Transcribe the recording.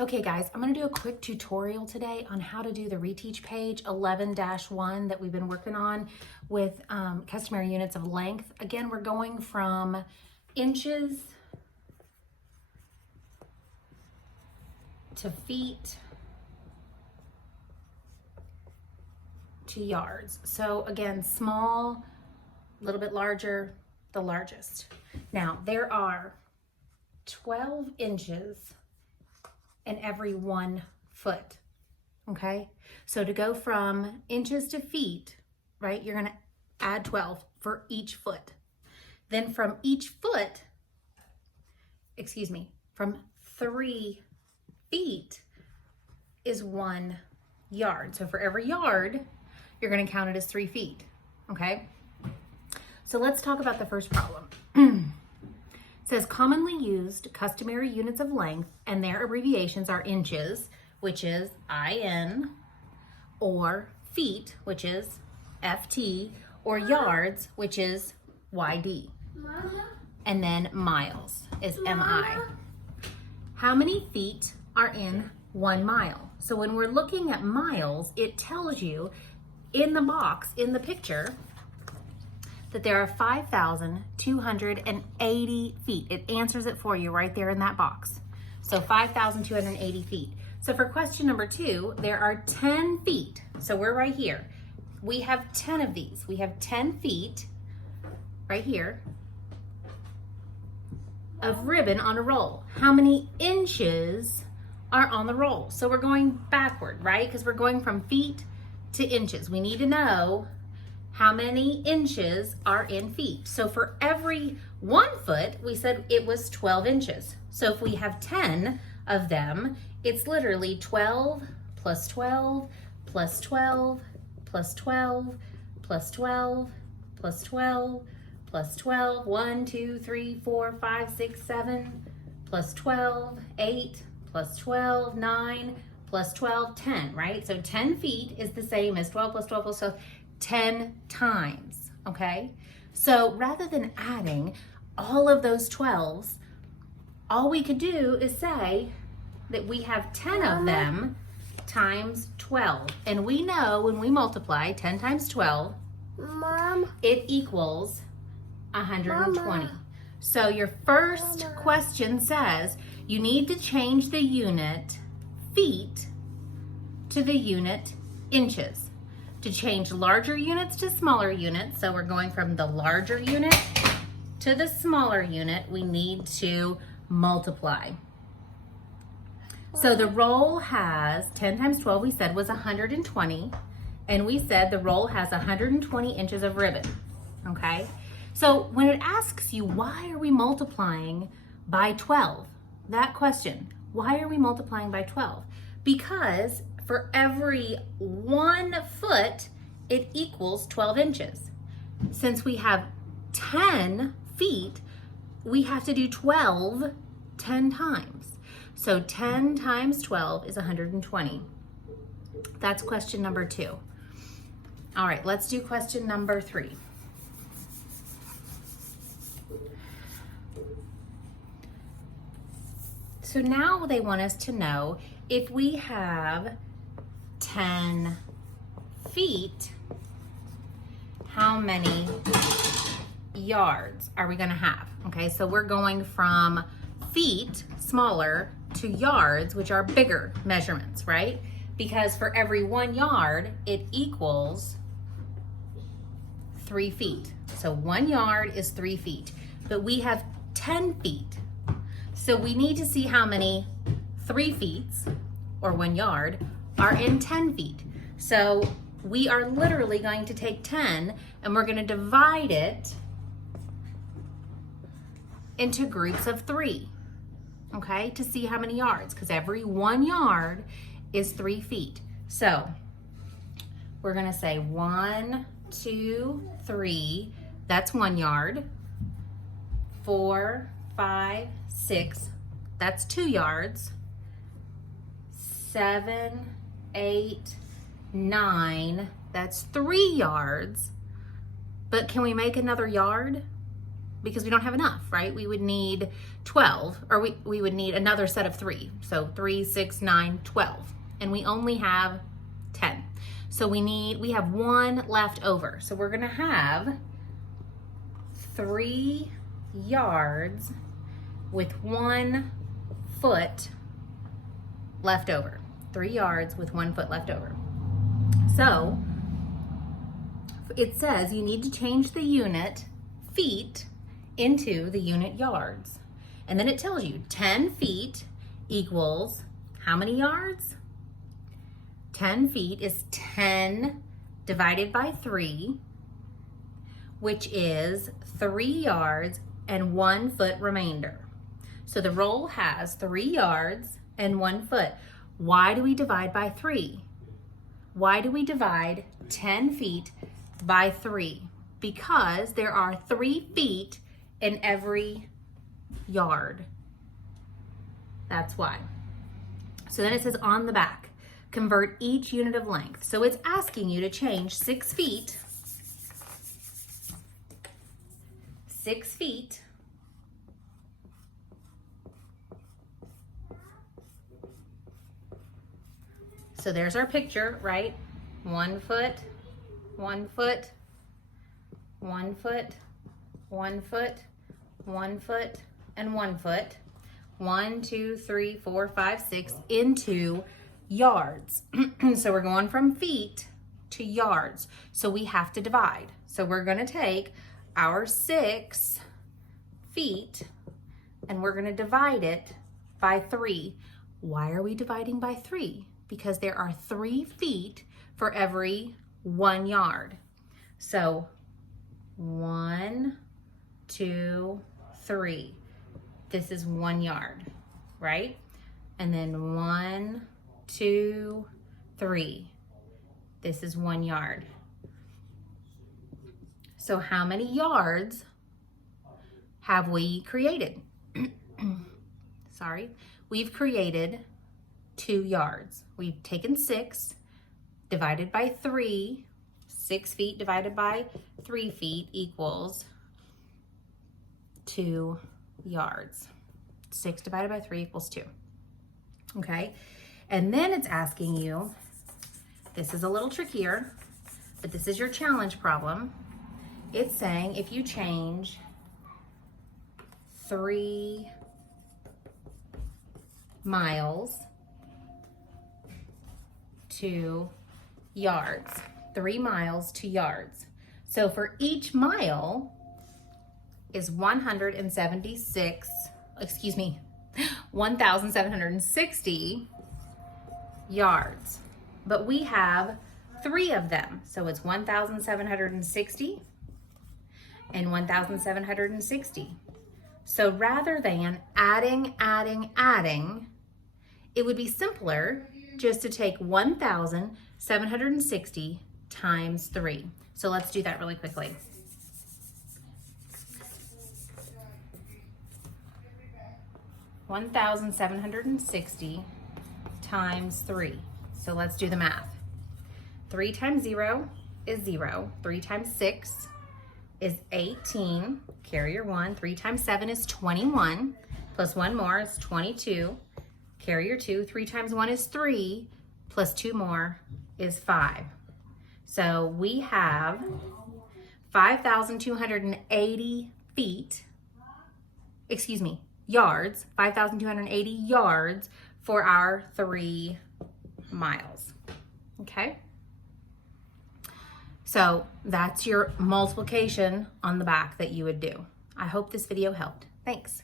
Okay guys, I'm gonna do a quick tutorial today on how to do the Reteach page 11-1 that we've been working on with customary units of length. Again, we're going from inches to feet to yards. So again, small, a little bit larger, the largest. Now there are 12 inches in every 1 foot, okay? So to go from inches to feet, right, you're gonna add 12 for each foot. Then from each foot, from 3 feet is 1 yard. So for every yard, you're gonna count it as 3 feet, okay? So let's talk about the first problem. It says commonly used customary units of length, and their abbreviations are inches, which is IN, or feet, which is FT, or yards, which is YD. And then miles is MI. How many feet are in 1 mile? So when we're looking at miles, it tells you in the box, in the picture, that there are 5,280 feet. It answers it for you right there in that box. So 5,280 feet. So for question number 2, there are 10 feet. So we're right here. We have 10 of these. We have 10 feet right here of ribbon on a roll. How many inches are on the roll? So we're going backward, right? Because we're going from feet to inches. We need to know how many inches are in feet. So for every 1 foot, we said it was 12 inches. So if we have 10 of them, it's literally 12 plus 12 plus 12 plus 12 plus 12 plus 12 plus 12, 1, 2, 3, 4, 5, 6, 7, plus 12, 8, plus 12, 9, plus 12, 10, right? So 10 feet is the same as 12 plus 12 plus 12, 10 times, okay? So rather than adding all of those 12s, all we could do is say that we have 10 of them times 12. And we know when we multiply 10 times 12, it equals 120. So your first question says you need to change the unit feet to the unit inches. To change larger units to smaller units, so we're going from the larger unit to the smaller unit, we need to multiply. So the roll has 10 times 12, we said was 120, and we said the roll has 120 inches of ribbon, okay? So when it asks you, why are we multiplying by 12? That question, why are we multiplying by 12? Because for every 1 foot, it equals 12 inches. Since we have 10 feet, we have to do 12 10 times. So 10 times 12 is 120. That's question number 2. All right, let's do question number 3. So now they want us to know if we have 10 feet, how many yards are we gonna have? Okay, so we're going from feet, smaller, to yards, which are bigger measurements, right? Because for every 1 yard, it equals 3 feet. So 1 yard is 3 feet, but we have 10 feet. So we need to see how many 3 feet, or 1 yard, are in 10 feet. So we are literally going to take 10 and we're gonna divide it into groups of 3, okay, to see how many yards, because every 1 yard is 3 feet. So we're gonna say 1, 2, 3, that's 1 yard, 4, 5, 6, that's 2 yards, 7, 8, 9, that's 3 yards. But can we make another yard? Because we don't have enough, right? We would need 12, or we would need another set of 3. So 3, 6, 9, 12. And we only have 10. So we have 1 left over. So we're gonna have 3 yards with 1 foot left over. 3 yards with 1 foot left over. So it says you need to change the unit feet into the unit yards. And then it tells you 10 feet equals how many yards? 10 feet is 10 divided by 3, which is 3 yards and 1 foot remainder. So the roll has 3 yards and 1 foot. Why do we divide by 3? Why do we divide 10 feet by 3? Because there are 3 feet in every yard. That's why. So then it says on the back, convert each unit of length. So it's asking you to change 6 feet, 6 feet, so there's our picture, right? 1 foot, 1 foot, 1 foot, 1 foot, 1 foot, and 1 foot. 1, 2, 3, 4, 5, 6 into yards. So we're going from feet to yards. So we have to divide. So we're gonna take our 6 feet and we're gonna divide it by 3. Why are we dividing by 3? Because there are 3 feet for every 1 yard. So 1, 2, 3. This is 1 yard, right? And then 1, 2, 3. This is 1 yard. So how many yards have we created? Sorry, we've created 2 yards. We've taken 6, divided by 3. 6 feet divided by 3 feet equals 2 yards. 6 divided by 3 equals 2. Okay, and then it's asking you, this is a little trickier, but this is your challenge problem. It's saying if you change 3 miles to yards, 3 miles to yards. So for each mile is 1,760 yards. But we have 3 of them. So it's 1,760 and 1,760. So rather than adding, it would be simpler just to take 1,760 times 3. So let's do that really quickly. $1,760 times 3. So let's do the math. 3 times 0 is 0. 3 times 6 is 18. Carry your 1. 3 times 7 is 21. Plus 1 more is 22. Carry your 2. 3 times 1 is 3. Plus 2 more is 5. So we have 5,280 feet, yards, 5,280 yards for our 3 miles, okay? So that's your multiplication on the back that you would do. I hope this video helped. Thanks.